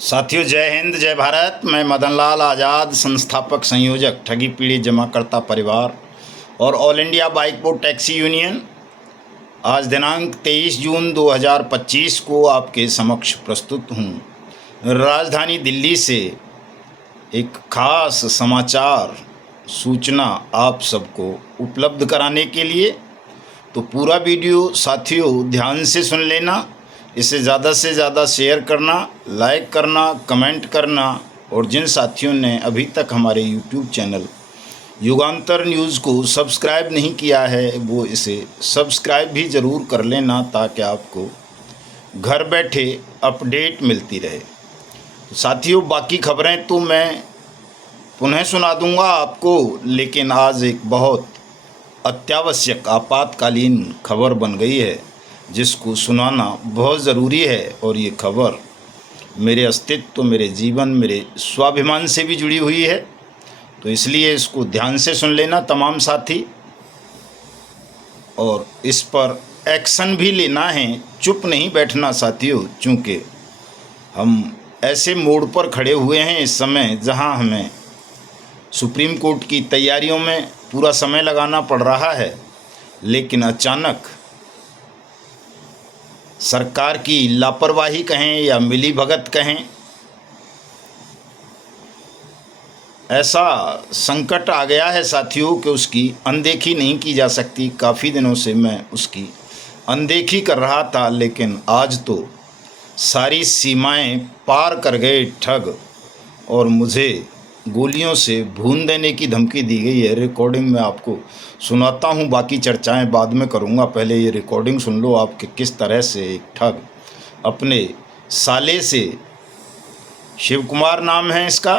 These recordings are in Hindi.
साथियों, जय हिंद, जय भारत। मैं मदन लाल आज़ाद, संस्थापक संयोजक ठगी पीड़ित जमाकर्ता परिवार और all India bike board taxi union, आज दिनांक 23 जून 2025 को आपके समक्ष प्रस्तुत हूँ। राजधानी दिल्ली से एक खास समाचार सूचना आप सबको उपलब्ध कराने के लिए। तो पूरा वीडियो साथियों ध्यान से सुन लेना, इसे ज़्यादा से ज़्यादा शेयर करना, लाइक करना, कमेंट करना, और जिन साथियों ने अभी तक हमारे यूट्यूब चैनल युगांतर न्यूज़ को सब्सक्राइब नहीं किया है वो इसे सब्सक्राइब भी ज़रूर कर लेना, ताकि आपको घर बैठे अपडेट मिलती रहे। तो साथियों, बाकी खबरें तो मैं पुनः सुना दूंगा आपको, लेकिन आज एक बहुत अत्यावश्यक आपातकालीन खबर बन गई है जिसको सुनाना बहुत ज़रूरी है। और ये खबर मेरे अस्तित्व, मेरे जीवन, मेरे स्वाभिमान से भी जुड़ी हुई है। तो इसलिए इसको ध्यान से सुन लेना तमाम साथी, और इस पर एक्शन भी लेना है, चुप नहीं बैठना साथियों। चूँकि हम ऐसे मोड़ पर खड़े हुए हैं इस समय जहां हमें सुप्रीम कोर्ट की तैयारियों में पूरा समय लगाना पड़ रहा है, लेकिन अचानक सरकार की लापरवाही कहें या मिलीभगत कहें, ऐसा संकट आ गया है साथियों कि उसकी अनदेखी नहीं की जा सकती। काफ़ी दिनों से मैं उसकी अनदेखी कर रहा था, लेकिन आज तो सारी सीमाएं पार कर गए ठग, और मुझे गोलियों से भून देने की धमकी दी गई है। रिकॉर्डिंग में आपको सुनाता हूं, बाकी चर्चाएं बाद में करूंगा। पहले ये रिकॉर्डिंग सुन लो आप कि किस तरह से एक ठग अपने साले से, शिव कुमार नाम है इसका,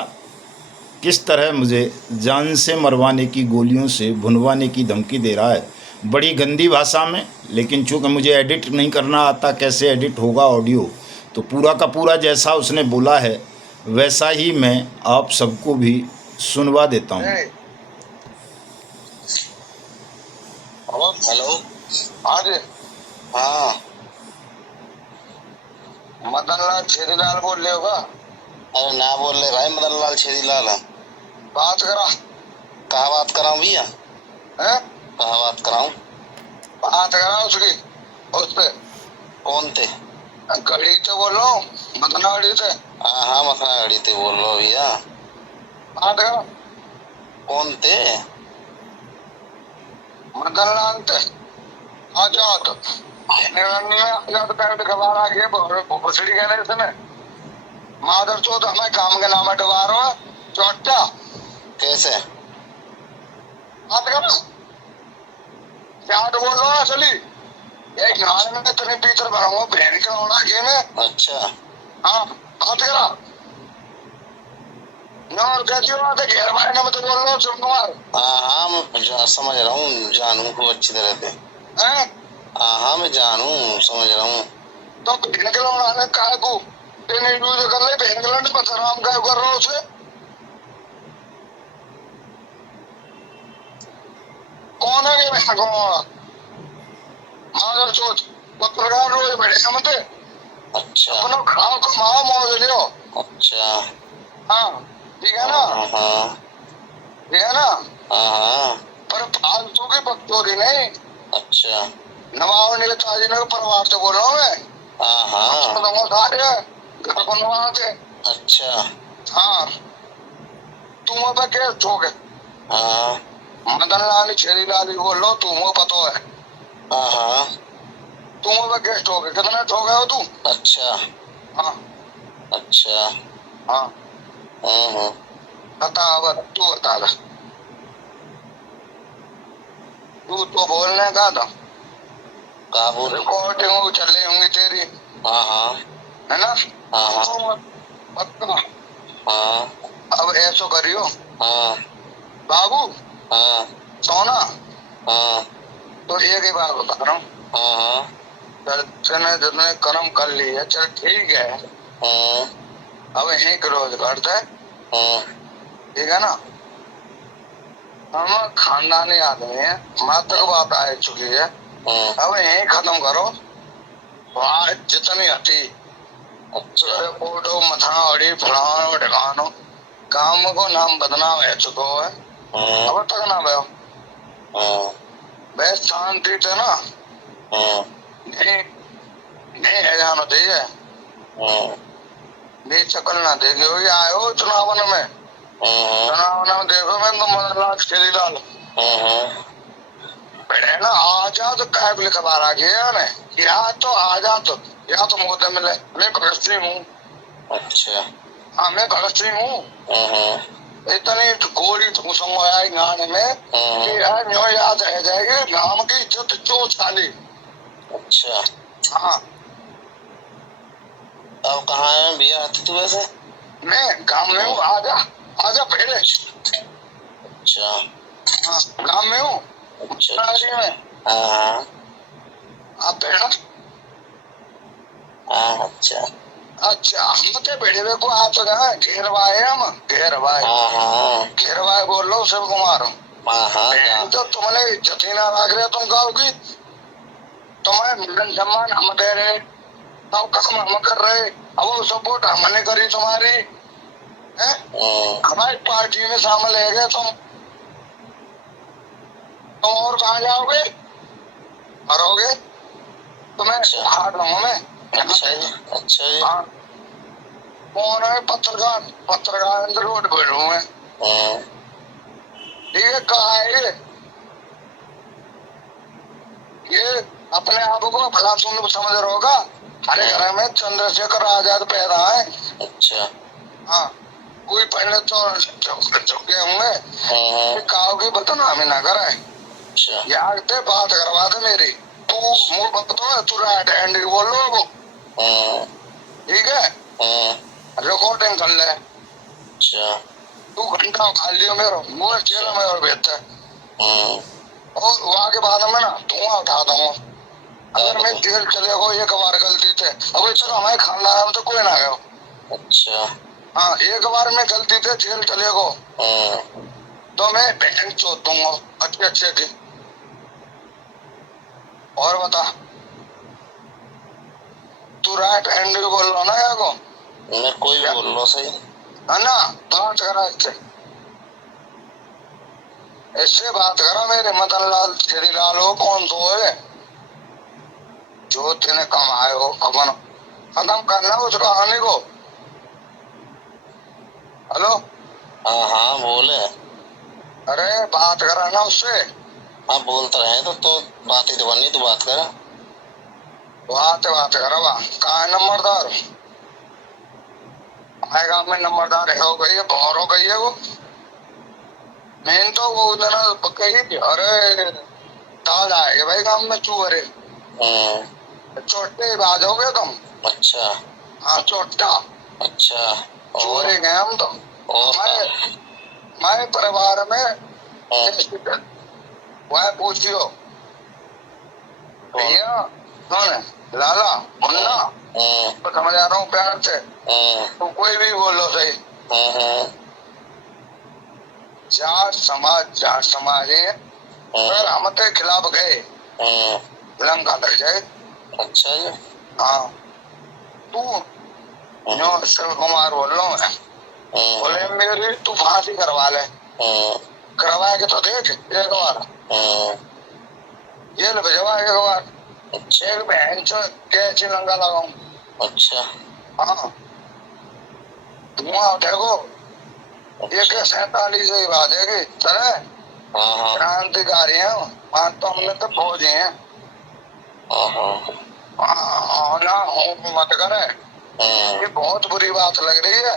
किस तरह मुझे जान से मरवाने की, गोलियों से भुनवाने की धमकी दे रहा है, बड़ी गंदी भाषा में। लेकिन चूँकि मुझे एडिट नहीं करना आता, कैसे एडिट होगा ऑडियो, तो पूरा का पूरा जैसा उसने बोला है वैसा ही मैं आप सबको भी सुनवा देता हूँ। हेलो, आज हाँ, मदन लाल छेदीलाल बोल रहे होगा? अरे ना बोल रहे भाई, मदन लाल छेदीलाल है। बात करा। कहाँ बात कराऊं भैया? हैं? कहाँ बात कराऊं? बात करा उसकी, उस पे। कौन थे? गड़ी से बोल रहा हूँ, मदना गड़ी से। हाँ हाँ, मदना गड़ी से बोल रहा हूँ भैया। बात करा। कौन थे? मदन लाल थे। आ जाओ तो खबर आ गई, भोसड़ी कहने से माधर चौथ हमें काम के नाम हटवा रहा है। चौटा कैसे बात कर, क्या तो बोल रहा है असली एक नाल में तेरे भीतर भरूंगा बहन का होना के में। अच्छा हाँ, बात करा ना, और कैसी बात है? घेर मारने में तो बोल रहा हूँ शिव कुमार। हाँ हाँ, मैं समझ रहा हूँ, जानू को अच्छी तरह से। हैं? हाँ हाँ, मैं जानू, समझ रहा हूँ। तो बहन के लौड़ा काय को तेने यूज कर ले, बहन के लौड़े पथराम काय कर रहा उसे? कौन है ये बहन को लौड़ा? माधर चौथ पत्रकार रोज बैठे समझते। अच्छा, अपना खाओ कमाओ मौज लियो। अच्छा हाँ, ठीक है ना? हाँ ठीक है ना? हाँ, पर फालतू की बकचोदी नहीं। अच्छा, नवाब नेताजी ने परिवार से बोल रहा हूँ मैं। हाँ हाँ, सारे घर को नवाते। अच्छा हाँ, तुम पे केस ठोके। हाँ, मदन लाल छेदीलाल बोल लो, तुम्हें पता है। हाँ हाँ, तुम पे केस ठोके, कितने ठोके हो तुम? अच्छा हाँ, अच्छा हाँ बता, अब तू बता दे, तू तो बोलने का था। कहा बोल? रिकॉर्डिंग चल रही होंगी तेरी। हाँ हाँ, है ना? हाँ हाँ, पक्का हाँ। अब ऐसा करियो हाँ बाबू, हाँ सोना, हाँ तो एक ही बात बता रहा हूँ। हाँ हाँ, चल जितने कर्म कर लिए चल ठीक है। हाँ, अब यही क्लोज करते हैं। हाँ ठीक है ना? हम खानदानी आदमी है, मात्र बात आ चुकी है। अब यही खत्म करो, वहाँ जितनी हटी अच्छा। फोटो मथाना अड़ी फलानो ढिकानो काम को नाम बदनाम है चुको है। अब तक ना भयो। बे शांति थे ना। नहीं नहीं है जानो दे है। नहीं चकल ना देखे हो आयो चुनावन में। चुनावन में देखो मैं तो मदनलाल खेलीलाल। बैठे ना आजाद काबिल खबर आ गया ने या तो आजाद या तो मुझे मिले मैं भगत सिंह हूँ। अच्छा। हाँ मैं भगत सिंह हूँ। इतनी गोली ठूसूंगा यार गाने में कि यार न्यो याद रह जाएगी नाम की इज्जत चोट खाली। अच्छा। हाँ। अब कहाँ है भैया तू वैसे? मैं गाँव में हूँ आजा आजा पहले। अच्छा। हाँ गाँव में हूँ। अच्छा। में हाँ आप बैठा। हाँ अच्छा। अच्छा हम तो बैठे हुए को आप तो कहा घेरवाए हम घेरवाए। घेरवाए बोल लो शिव कुमार। तो तुमने इज्जत ही ना रख रहे तुम गाओगी तुम्हें मिलन सम्मान हम दे रहे तब काम हम कर रहे अब वो सपोर्ट हमने करी तुम्हारी है हमारी पार्टी में शामिल है गए तुम और कहाँ जाओगे मरोगे तुम्हें हार लूंगा मैं। अच्छा जी। हाँ कौन है पत्रकार पत्रकार अंदर रोड बैठू मैं। ठीक है कहा है ये अपने आप को भला सुन समझ रहा होगा हरे घर में चंद्रशेखर आजाद पैदा है। अच्छा। हाँ कोई पहले तो चुके होंगे कहा की बदनामी ना कराए। अच्छा। यार ते बात करवा दे मेरी तू मुंह बतो तू राइट हैंड बोल लो ठीक है रिकॉर्डिंग कर ले। अच्छा। तू घंटा खा लियो मेरो मुंह जेल में और बेहतर और वहाँ के बाद में ना धुआं उठा दूंगा अगर मैं जेल चले गो एक बार गलती थे अब इतना हमारे खानदान में तो कोई ना गयो। अच्छा। हाँ एक बार में गलती थे जेल चले गो तो मैं बहन चोट दूंगा अच्छे अच्छे की। और बता तू राइट हैंड भी बोल लो ना यार को मैं कोई भी बोल लो सही है ना बात करा इससे बात करो मेरे मदन लाल श्री लाल हो कौन तो है जो तेने कमाए हो अपन खत्म करना उस कहानी को। हेलो हाँ हाँ बोले अरे बात करा ना उससे। हाँ बोलते रहे तो बात ही तो बननी तू बात कर बात करा वाह कहा है नंबरदार आएगा में नंबरदार है हो गई है बहुत हो गई है वो मेन तो वो जना कही थी अरे ताल आएगा भाई काम में चूहरे चोटे बाजोगे तुम। अच्छा हाँ चोटा। अच्छा चूहरे गए हम तो हमारे परिवार में वह पूछियो भैया कौन है लाला मुन्ना तो समझ आ रहा हूँ प्यार से तो कोई भी बोलो सही जाट समाज है अगर हम तो खिलाफ गए लंका लग जाए। अच्छा जी। हाँ तू शिव कुमार बोल रहा हूँ मैं बोले मेरी तू फांसी करवा ले करवा के तो देख एक बार जेल भिजवा एक बार एक बहन चो कैसी लंका लगाऊं। अच्छा हाँ धुआं उठेगो 147 ही बाजेगी चले क्रांतिकारी है वहाँ तो हमने तो फौजी हैं ना हो मत करे ये बहुत बुरी बात लग रही है।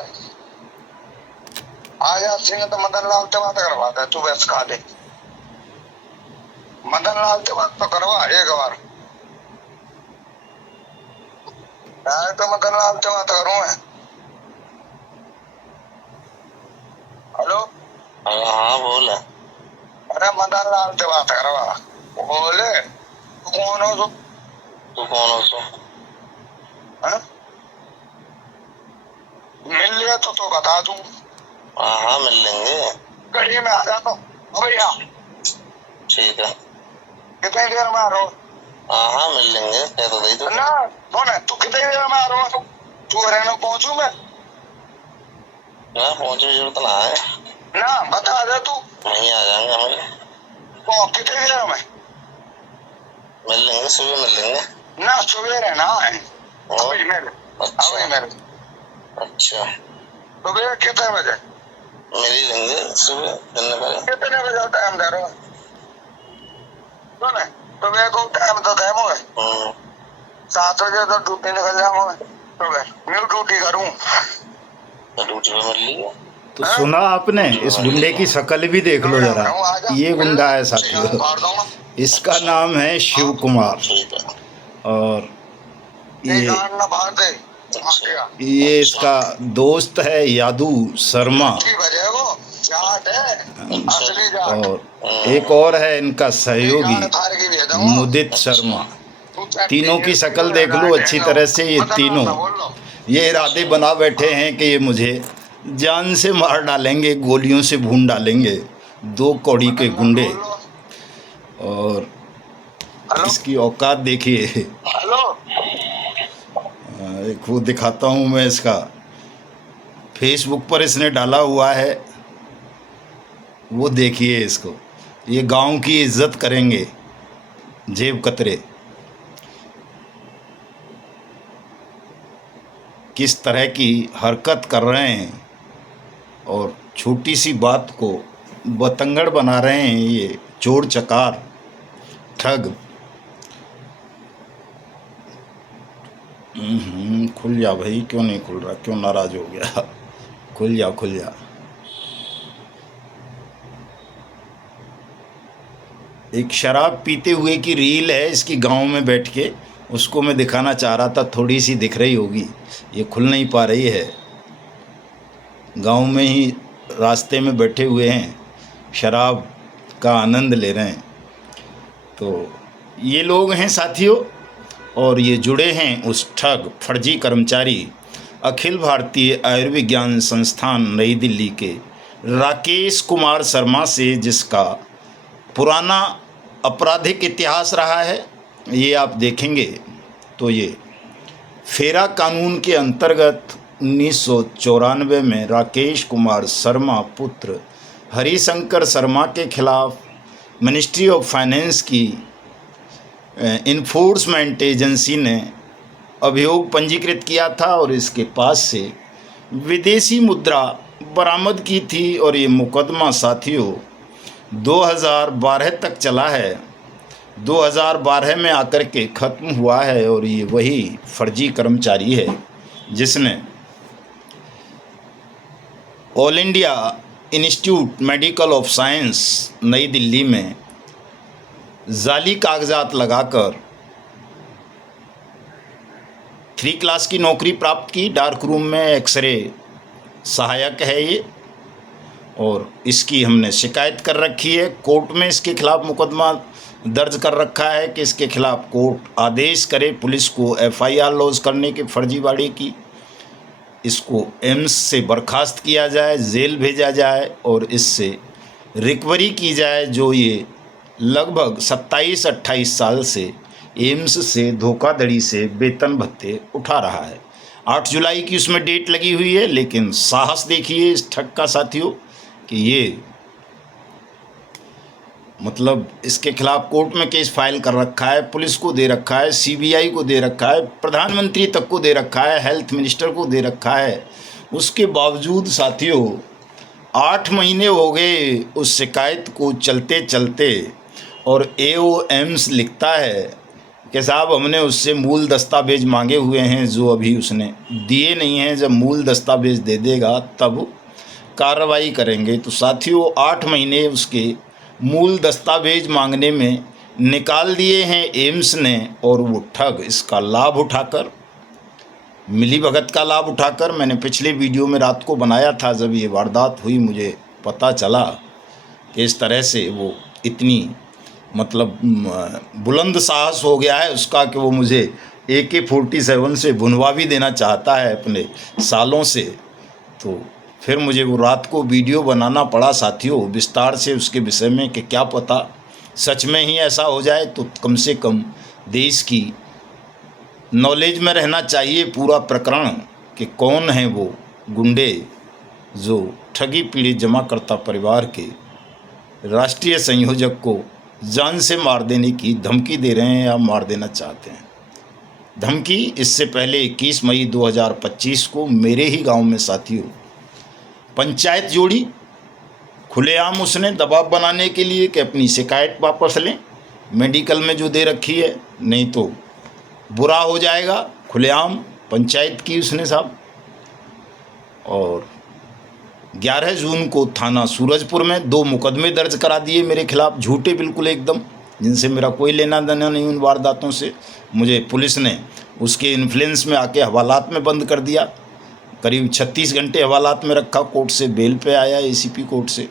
आजाद सिंह तो मदन लाल से बात करवाता है तू बस खा दे मदन लाल से बात तो करवा एक बार तो मदन लाल से बात करूं मैं। हेलो हाँ बोल अरे मदन लाल से बात करवा बोले तू कौन हो सो मिल लिया तो बता दूं। हाँ मिल लेंगे गड़ी में आ जाता हूँ भैया ठीक है कितनी देर में आ रहा हूँ। हाँ मिल लेंगे कह तो दे दो ना कौन है तू कितनी देर में आ रहा हूँ तू रहना पहुंचू मैं ना पहुंचने की जरूरत ना है ना, बता दे तू। नहीं आ जाएंगे हम तो कितने देर में मिल लेंगे सुबह मिल लेंगे ना, सुबह रहना है और अभी मेरे अच्छा मेरे अच्छा सुबह कितने बजे मिल ही लेंगे सुबह दिन में कितने बजे टाइम दे रहे हो सुने सुबह को टाइम तो टाइम हो 7 बजे तो ड्यूटी निकल जाऊंगा सुबह मैं ड्यूटी करूँ तो ड्यूटी में मिल लीजिए तो सुना आपने, इस गुंडे की शक्ल भी देख लो जरा। ये गुंडा है साथियों, इसका नाम है शिव कुमार ठीक है और अच्छा ये इसका दोस्त है यादू शर्मा और एक और है इनका सहयोगी मुदित शर्मा। तीनों की शक्ल देख लो अच्छी तरह से। ये तीनों ये इरादे बना बैठे हैं कि ये मुझे जान से मार डालेंगे, गोलियों से भून डालेंगे। 2 कौड़ी के गुंडे। और इसकी औकात देखिए। एक वो दिखाता हूँ मैं, इसका फेसबुक पर इसने डाला हुआ है, वो देखिए इसको। ये गांव की इज्जत करेंगे जेब कतरे। किस तरह की हरकत कर रहे हैं और छोटी सी बात को बतंगड़ बना रहे हैं ये चोर चकार ठग। खुल जा भाई, क्यों नहीं खुल रहा, क्यों नाराज हो गया? खुल जा खुल जा। एक शराब पीते हुए की रील है इसकी गांव में बैठ के, उसको मैं दिखाना चाह रहा था। थोड़ी सी दिख रही होगी, ये खुल नहीं पा रही है। गांव में ही रास्ते में बैठे हुए हैं, शराब का आनंद ले रहे हैं। तो ये लोग हैं साथियों, और ये जुड़े हैं उस ठग फर्जी कर्मचारी अखिल भारतीय आयुर्विज्ञान संस्थान नई दिल्ली के राकेश कुमार शर्मा से, जिसका पुराना आपराधिक इतिहास रहा है। ये आप देखेंगे तो ये फेरा कानून के अंतर्गत 1994 में राकेश कुमार शर्मा पुत्र हरिशंकर शर्मा के खिलाफ मिनिस्ट्री ऑफ फाइनेंस की इन्फोर्समेंट एजेंसी ने अभियोग पंजीकृत किया था और इसके पास से विदेशी मुद्रा बरामद की थी। और ये मुकदमा साथियों 2012 तक चला है, 2012 में आकर के ख़त्म हुआ है। और ये वही फर्जी कर्मचारी है जिसने all India institute medical of science नई दिल्ली में जाली कागजात लगाकर 3 क्लास की नौकरी प्राप्त की। डार्क रूम में एक्सरे सहायक है ये, और इसकी हमने शिकायत कर रखी है। कोर्ट में इसके खिलाफ मुकदमा दर्ज कर रखा है कि इसके खिलाफ कोर्ट आदेश करे पुलिस को FIR लॉन्च करने की फर्जीवाड़े की। इसको एम्स से बर्खास्त किया जाए, जेल भेजा जाए और इससे रिकवरी की जाए, जो ये लगभग 27-28 साल से एम्स से धोखाधड़ी से वेतन भत्ते उठा रहा है। 8 जुलाई की उसमें डेट लगी हुई है, लेकिन साहस देखिए इस ठग का साथियों कि ये मतलब इसके खिलाफ कोर्ट में केस फाइल कर रखा है, पुलिस को दे रखा है, CBI को दे रखा है, प्रधानमंत्री तक को दे रखा है, हेल्थ मिनिस्टर को दे रखा है। उसके बावजूद साथियों 8 महीने हो गए उस शिकायत को चलते चलते, और AOMS लिखता है कि साहब हमने उससे मूल दस्तावेज मांगे हुए हैं जो अभी उसने दिए नहीं हैं। जब मूल दस्तावेज दे देगा तब कार्रवाई करेंगे। तो साथियों 8 महीने उसके मूल दस्तावेज मांगने में निकाल दिए हैं एम्स ने, और वो ठग इसका लाभ उठाकर, मिली भगत का लाभ उठाकर, मैंने पिछले वीडियो में रात को बनाया था जब ये वारदात हुई, मुझे पता चला कि इस तरह से वो इतनी मतलब बुलंद साहस हो गया है उसका कि वो मुझे AK-47 से भुनवा भी देना चाहता है अपने सालों से। तो फिर मुझे वो रात को वीडियो बनाना पड़ा साथियों विस्तार से उसके विषय में कि क्या पता सच में ही ऐसा हो जाए, तो कम से कम देश की नॉलेज में रहना चाहिए पूरा प्रकरण कि कौन है वो गुंडे जो ठगी पीड़ित जमाकर्ता परिवार के राष्ट्रीय संयोजक को जान से मार देने की धमकी दे रहे हैं या मार देना चाहते हैं। धमकी इससे पहले 21 मई 2025 को मेरे ही गांव में साथियों पंचायत जोड़ी। खुलेआम उसने दबाव बनाने के लिए कि अपनी शिकायत वापस लें, मेडिकल में जो दे रखी है, नहीं तो बुरा हो जाएगा। खुलेआम पंचायत की उसने साहब। और 11 जून को थाना सूरजपुर में 2 मुकदमे दर्ज करा दिए मेरे खिलाफ, झूठे बिल्कुल एकदम, जिनसे मेरा कोई लेना देना नहीं उन वारदातों से। मुझे पुलिस ने उसके इन्फ्लुएंस में आके हवालात में बंद कर दिया। करीब 36 घंटे हवालात में रखा, कोर्ट से बेल पे आया एसीपी कोर्ट से।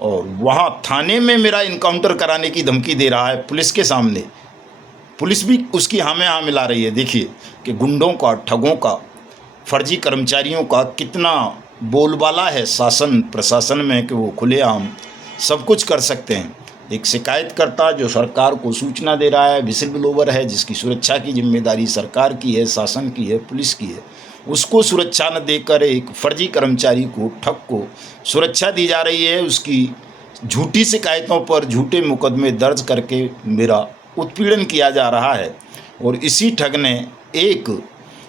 और वहाँ थाने में मेरा इनकाउंटर कराने की धमकी दे रहा है पुलिस के सामने। पुलिस भी उसकी हाँ में हाँ मिला रही है। देखिए कि गुंडों का, ठगों का, फर्जी कर्मचारियों का कितना बोलबाला है शासन प्रशासन में कि वो खुलेआम सब कुछ कर सकते हैं। एक शिकायतकर्ता जो सरकार को सूचना दे रहा है, विसिल ब्लोवर है, जिसकी सुरक्षा की जिम्मेदारी सरकार की है, शासन की है, पुलिस की है, उसको सुरक्षा न देकर एक फर्जी कर्मचारी को, ठग को सुरक्षा दी जा रही है। उसकी झूठी शिकायतों पर झूठे मुकदमे दर्ज करके मेरा उत्पीड़न किया जा रहा है। और इसी ठग ने एक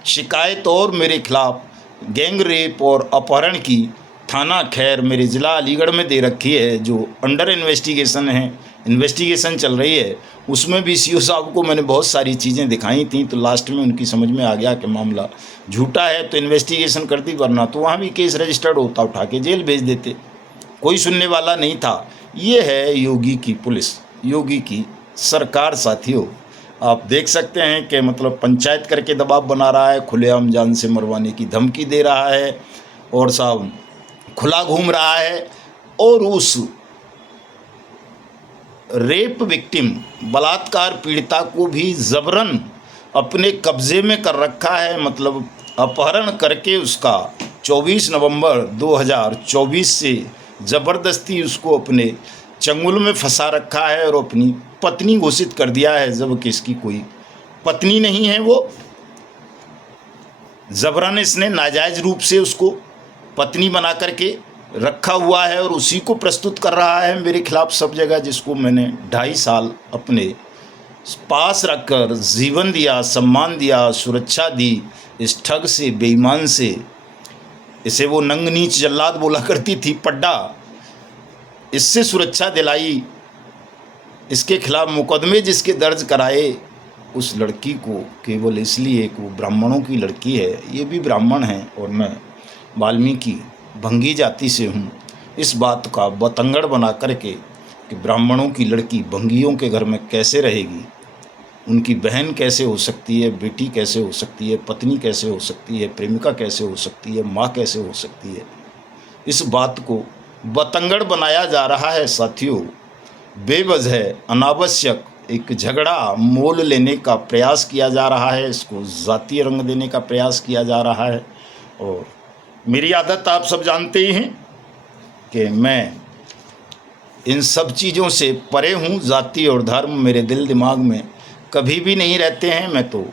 शिकायत और मेरे खिलाफ गैंग रेप और अपहरण की थाना खैर मेरे ज़िला अलीगढ़ में दे रखी है, जो अंडर इन्वेस्टिगेशन है, इन्वेस्टिगेशन चल रही है। उसमें भी सीओ साहब को मैंने बहुत सारी चीज़ें दिखाई थी, तो लास्ट में उनकी समझ में आ गया कि मामला झूठा है, तो इन्वेस्टिगेशन करती, वरना तो वहाँ भी केस रजिस्टर्ड होता, उठा के जेल भेज देते, कोई सुनने वाला नहीं था। ये है योगी की पुलिस, योगी की सरकार साथियों। आप देख सकते हैं कि मतलब पंचायत करके दबाव बना रहा है, खुलेआम जान से मरवाने की धमकी दे रहा है, और साहब खुला घूम रहा है। और उस रेप विक्टिम, बलात्कार पीड़िता को भी जबरन अपने कब्जे में कर रखा है। मतलब अपहरण करके उसका 24 नवंबर 2024 से ज़बरदस्ती उसको अपने चंगुल में फंसा रखा है और अपनी पत्नी घोषित कर दिया है, जबकि इसकी कोई पत्नी नहीं है। वो जबरन इसने नाजायज़ रूप से उसको पत्नी बना करके रखा हुआ है और उसी को प्रस्तुत कर रहा है मेरे खिलाफ सब जगह, जिसको मैंने 2.5 साल अपने पास रखकर जीवन दिया, सम्मान दिया, सुरक्षा दी। इस ठग से, बेईमान से, इसे वो नंग नीच जल्लाद बोला करती थी, पड्डा, इससे सुरक्षा दिलाई। इसके खिलाफ मुकदमे जिसके दर्ज कराए, उस लड़की को केवल इसलिए कि वो ब्राह्मणों की लड़की है, ये भी ब्राह्मण है और मैं वाल्मीकि भंगी जाति से हूँ, इस बात का बतंगड़ बना करके कि ब्राह्मणों की लड़की भंगियों के घर में कैसे रहेगी, उनकी बहन कैसे हो सकती है, बेटी कैसे हो सकती है, पत्नी कैसे हो सकती है, प्रेमिका कैसे हो सकती है, माँ कैसे हो सकती है, इस बात को बतंगड़ बनाया जा रहा है साथियों। बेवजह अनावश्यक एक झगड़ा मोल लेने का प्रयास किया जा रहा है, इसको जातीय रंग देने का प्रयास किया जा रहा है। और मेरी आदत आप सब जानते ही हैं कि मैं इन सब चीज़ों से परे हूँ। जाति और धर्म मेरे दिल दिमाग में कभी भी नहीं रहते हैं। मैं तो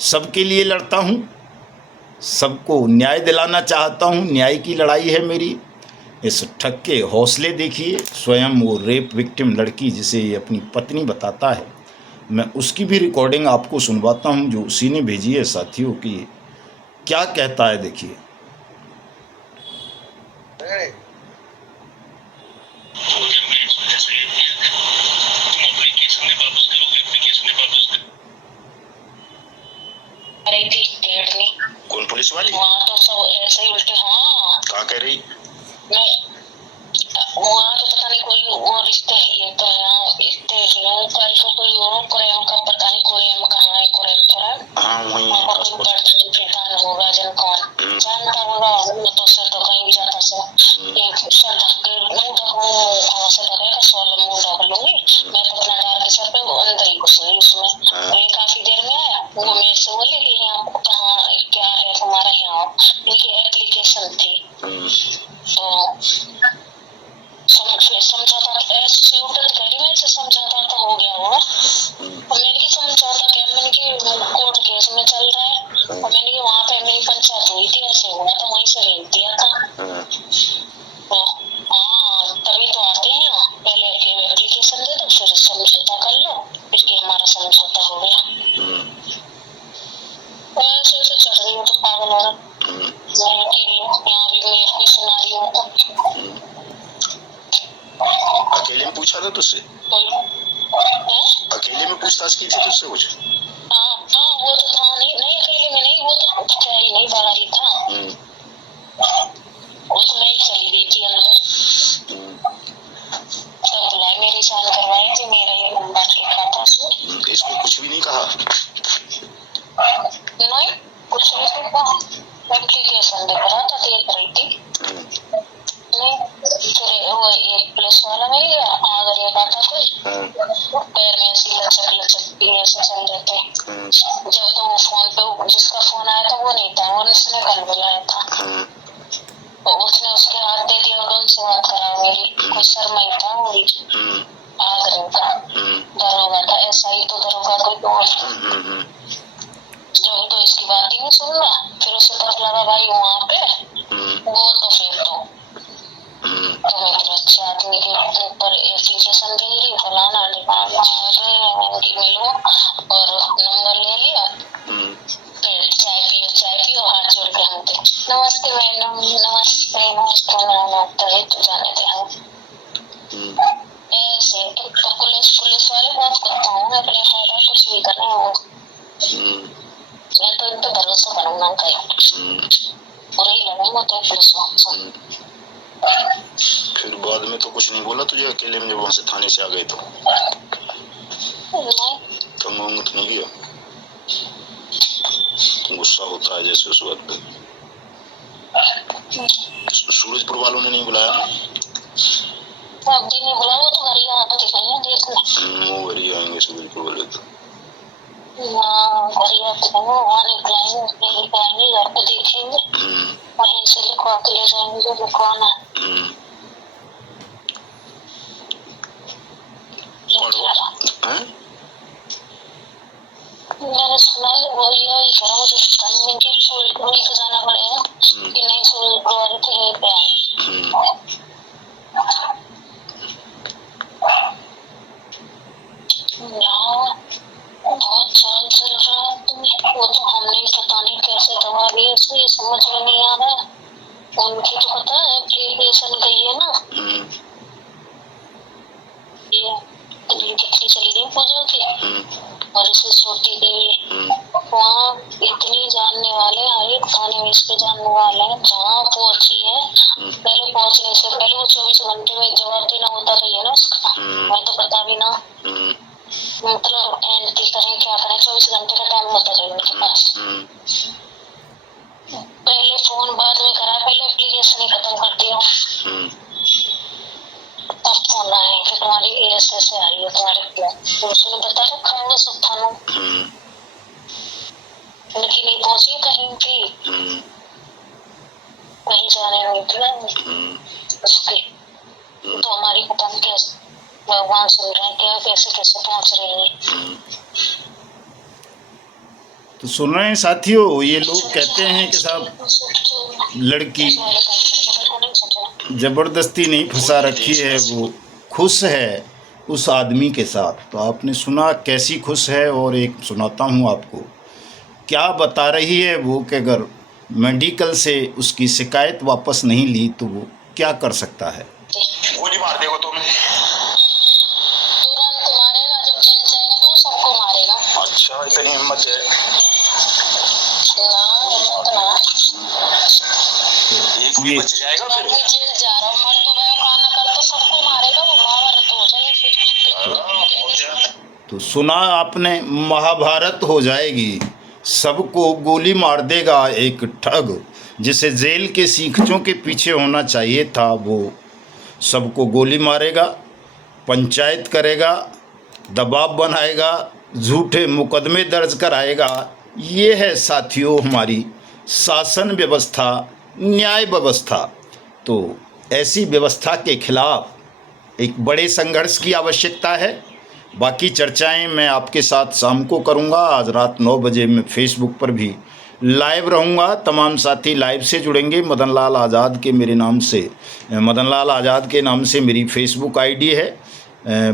सबके लिए लड़ता हूँ, सबको न्याय दिलाना चाहता हूँ, न्याय की लड़ाई है मेरी। इस ठग के हौसले देखिए, स्वयं वो रेप विक्टिम लड़की जिसे ये अपनी पत्नी बताता है, मैं उसकी भी रिकॉर्डिंग आपको सुनवाता हूँ जो उसी ने भेजी है साथियों की। क्या कहता है देखिए। कौन पुलिस वाली? वहाँ तो सब ऐसे ही उल्टे। हाँ, क्या कह रही? नहीं, वहाँ तो पता नहीं कोई वो रिश्ते ये तो यहाँ रिश्ते कोई और कोरियन का पता नहीं, कोरियन कहाँ है, कोरियन थोड़ा। हाँ वहीं प्रधान होगा, जन कौन जानता होगा, वो तो से तो कहीं भी जाता से एक सर धक्के मुंह ढक से धकेगा, 16 मुंह ढक लूंगी मैं तो अपना डाल के सर पे वो अंदर ही घुस गई उसमें। तो ये काफी देर में आया, वो मेरे से बोले कि यहाँ कहाँ क्या है तुम्हारा, यहाँ इनकी एप्लीकेशन थी। तो समझौता ऐसे उठत गली में से समझौता तो हो गया होगा। और मैंने की समझौता क्या, मैंने की कोर्ट केस में चल रहा है और मैंने की वहाँ पे मेरी पंचायत हुई थी, ऐसे हुआ था, वहीं से भेज दिया था। तो हाँ तभी तो आते हैं, पहले के एप्लीकेशन दे दो फिर समझौता कर लो, फिर के हमारा समझौता हो गया। ऐसे ऐसे चल रही हो तो पागल औरत। यहाँ भी मैं कोई सुना रही हूँ तो अकेले में पूछा था तुझसे? अकेले में पूछताछ की थी तुझसे कुछ? हाँ वो तो था, नहीं अकेले में नहीं, वो तो क्या ही नहीं बाहर ही था, उसमें ही चली गई थी अंदर। तब बुलाए, मेरी जान करवाई थी, मेरा ये नंबर लिखा था उसमें। इसको कुछ भी नहीं कहा? नहीं कुछ नहीं कहा, एप्लीकेशन लिख रहा था, देख रही थी। नहीं फिर वो एक पुलिस वाला मिल गया, आगे एक आता कोई, पैर में ऐसी लचक ऐसे चल रहे थे। जब तो वो फोन पे जिसका फोन आया था वो नहीं था, वो उसने कल बुलाया था, तो उसने उसके हाथ दे दिया और उनसे बात करा मेरी, कोई शर्माई था वो भी, आगरे का दरोगा था, ऐसा ही तो दरोगा कोई तो जब तो इसकी बात ही नहीं सुन रहा, फिर उसे पता लगा भाई वहाँ पे वो तो फिर तो मैं अच्छे आदमी के ऊपर एप्लीकेशन दे रही फलाना मिलो और नंबर ले लिया, फिर चाय पियो हाथ जोड़ के हम थे, नमस्ते मैडम, नमस्ते नमस्ते तो जाने दे हम ऐसे। तो पुलिस वाले बहुत करता हूँ मैं, अपने फायदा कुछ भी करना हो, मैं तो इन पे भरोसा करूँगा कहीं बुरा ही लगूंगा तो पुलिस को। फिर बाद में तो कुछ नहीं बोला तुझे अकेले में जब वहाँ से थाने से आ गए तो? तंग वंग तो नहीं किया? गुस्सा होता है जैसे उस वक्त? सूरजपुर वालों ने नहीं बुलाया? अभी नहीं बुलाया, वो तो घर ही आते दिखाई देखने। वो घर ही आएंगे सूरजपुर वाले तो। घर ही आते हैं, वहाँ निकलाएंगे घर पे देखेंगे, वहीं से लिखवा के ले जाएंगे जो लिखवाना है। मैंने सुना है वो यही है, मुझे पता नहीं कि सूरजपुर तो जाना पड़ेगा कि नहीं, सूरजपुर वाले तो यहीं पे आए। यहाँ बहुत साल चल रहा है, वो तो हमने पता नहीं कैसे दबा दिया, इसलिए समझ में नहीं आ रहा है। उनकी तो पता है एप्लीकेशन गई है ना, ये कितनी चली गई पूजा की और इसे छोटी देवी, वहाँ इतनी जानने वाले, हर एक थाने में इसके जानने वाले हैं। जहाँ पहुंची है, पहले पहुंचने से पहले वो 24 घंटे में जवाब देना होता नहीं है ना उसका, मैं तो पता भी ना, मतलब एंट्री करें क्या करें, 24 घंटे का टाइम होता है उनके पास। पहले फोन बाद में करा, पहले एप्लीकेशन ही खत्म कर दिया, तब फोन आए कि तुम्हारी ऐसे आई है तुम्हारे क्या, तो उसने बता रखा होगा सब थानों, लेकिन नहीं पहुंची कहीं भी, कहीं जाने नहीं दिया उसके। तो हमारी पता नहीं कैसे भगवान सुन रहे हैं क्या, कैसे कैसे पहुंच रही है। तो सुन रहे हैं साथियों, ये लोग कहते हैं कि साहब लड़की ज़बरदस्ती नहीं फंसा रखी है, वो खुश है उस आदमी के साथ। तो आपने सुना कैसी खुश है, और एक सुनाता हूँ आपको क्या बता रही है वो, कि अगर मेडिकल से उसकी शिकायत वापस नहीं ली तो वो क्या कर सकता है। गोली मार देगा तुम्हें? तुरंत मारेगा, जब जेल जाएगा तो सबको मारेगा। अच्छा इतनी हिम्मत है? एक भी बच जाएगा फिर? जेल जा रहा हूँ, मर तो गया, खाना कर तो सबको मारेगा, वो महाभारत हो जाएगी। तो सुना आपने, महाभारत हो जाएगी, सबको गोली मार देगा एक ठग, जिसे जेल के सीखचों के पीछे होना चाहिए था, वो सबको गोली मारेगा, पंचायत करेगा, दबाव बनाएगा, झूठे मुकदमे दर्ज कराएगा। ये है साथियों हमारी शासन व्यवस्था, न्याय व्यवस्था। तो ऐसी व्यवस्था के खिलाफ एक बड़े संघर्ष की आवश्यकता है। बाकी चर्चाएं मैं आपके साथ शाम को करूंगा। आज रात 9 बजे मैं फेसबुक पर भी लाइव रहूंगा। तमाम साथी लाइव से जुड़ेंगे। मदन लाल आज़ाद के मेरे नाम से, मदन लाल आज़ाद के नाम से मेरी फेसबुक आईडी है।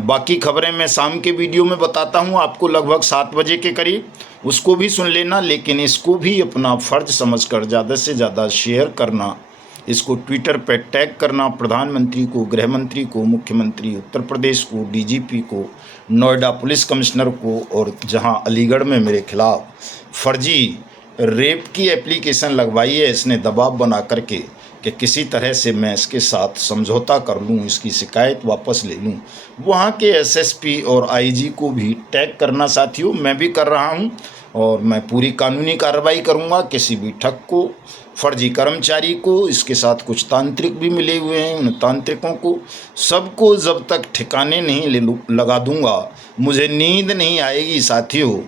बाकी खबरें मैं शाम के वीडियो में बताता हूं आपको लगभग 7 बजे के करीब, उसको भी सुन लेना। लेकिन इसको भी अपना फ़र्ज समझकर ज़्यादा से ज़्यादा शेयर करना, इसको ट्विटर पर टैग करना, प्रधानमंत्री को, गृह मंत्री को, मुख्यमंत्री उत्तर प्रदेश को, डीजीपी को, नोएडा पुलिस कमिश्नर को, और जहां अलीगढ़ में मेरे खिलाफ फर्जी रेप की एप्लीकेशन लगवाई है इसने दबाव बना करके कि किसी तरह से मैं इसके साथ समझौता कर लूँ, इसकी शिकायत वापस ले लूँ, वहाँ के एसएसपी और आईजी को भी टैग करना साथियों। मैं भी कर रहा हूँ और मैं पूरी कानूनी कार्रवाई करूँगा। किसी भी ठग को, फर्जी कर्मचारी को, इसके साथ कुछ तांत्रिक भी मिले हुए हैं, उन तांत्रिकों को सबको जब तक ठिकाने नहीं लगा दूँगा मुझे नींद नहीं आएगी साथियों।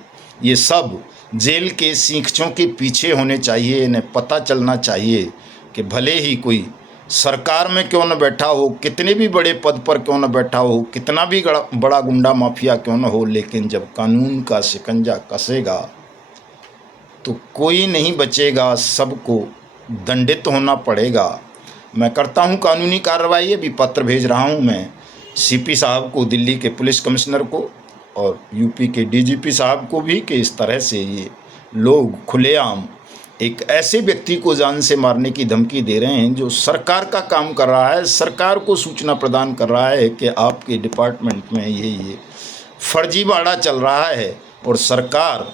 ये सब जेल के सींखचों के पीछे होने चाहिए। इन्हें पता चलना चाहिए कि भले ही कोई सरकार में क्यों न बैठा हो, कितने भी बड़े पद पर क्यों न बैठा हो, कितना भी बड़ा गुंडा माफिया क्यों न हो, लेकिन जब कानून का शिकंजा कसेगा तो कोई नहीं बचेगा, सबको दंडित होना पड़ेगा। मैं करता हूं कानूनी कार्रवाई। अभी पत्र भेज रहा हूं मैं सीपी साहब को, दिल्ली के पुलिस कमिश्नर को, और यूपी के डीजीपी साहब को भी, कि इस तरह से ये लोग खुलेआम एक ऐसे व्यक्ति को जान से मारने की धमकी दे रहे हैं जो सरकार का काम कर रहा है, सरकार को सूचना प्रदान कर रहा है कि आपके डिपार्टमेंट में ये फर्जीवाड़ा चल रहा है, और सरकार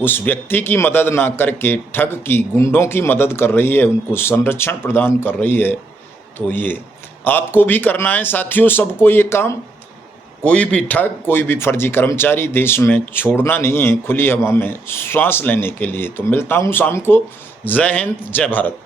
उस व्यक्ति की मदद ना करके ठग की, गुंडों की मदद कर रही है, उनको संरक्षण प्रदान कर रही है। तो ये आपको भी करना है साथियों, सबको ये काम। कोई भी ठग, कोई भी फर्जी कर्मचारी देश में छोड़ना नहीं है खुली हवा में श्वास लेने के लिए। तो मिलता हूँ शाम को। जय हिंद, जय भारत।